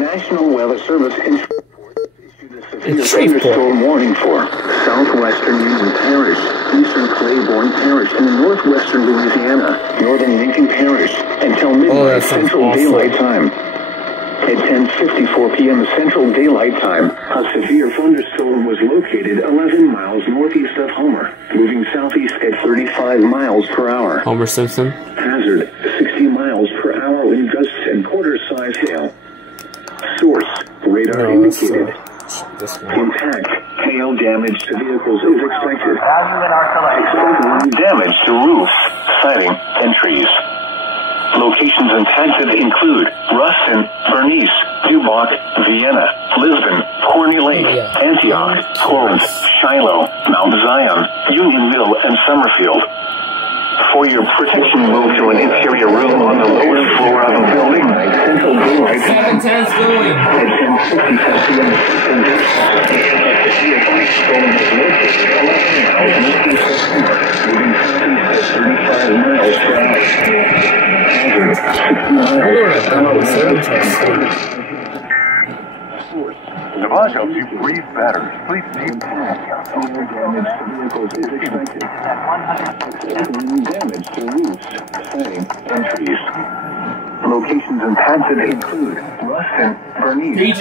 National Weather Service in Shreveport issued a severe thunderstorm warning for southwestern Union Parish, eastern Claiborne Parish, and northwestern Louisiana, northern Lincoln Parish, until midnight Central Daylight Time. At 10:54 p.m. Central Daylight Time, a severe thunderstorm was located 11 miles northeast of Homer, moving southeast at 35 miles per hour. Homer Simpson. Hazard, 60 miles per hour wind gusts and quarter-size hail. Source, radar indicated. Impact, hail damage to vehicles is expected. Expect wind damage to roofs, siding, and trees. Locations intended include Ruston, Bernice, Duboc, Vienna, Lisbon, Corny Lake, Antioch, Torrance, Shiloh, Mount Zion, Unionville, and Summerfield. For your protection, move to an interior room on the lowest floor of the building. Central Daylight. 710's going. At 10:54 p.m. Devon helps you breathe better, sleep deep. Damage to vehicles is expected. Damage to roofs, siding, and trees. Locations intended include Ruston, Bernice, DJ,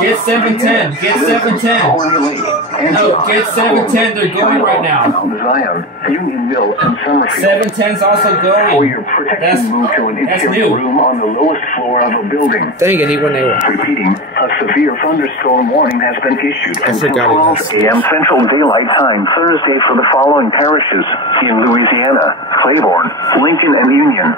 get 710. Get 710. No, get 710. They're going right now. Mount Zion, Unionville, and Summerfield. 710's also For going. your protection, move to an interior room on the lowest floor of a building. Dang it, he went AWOL. Repeating, a severe thunderstorm warning has been issued until 12 it. a.m. Central Daylight Time Thursday for the following parishes in Louisiana: Claiborne, Lincoln, and Union.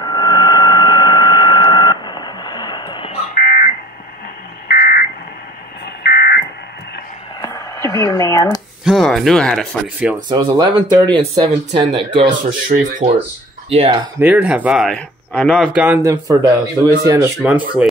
View, man. Oh, I knew I had a funny feeling. So it was 11:30 and 7:10 that goes for Shreveport. Yeah, neither have I. I know I've gotten them for the Louisiana's monthly.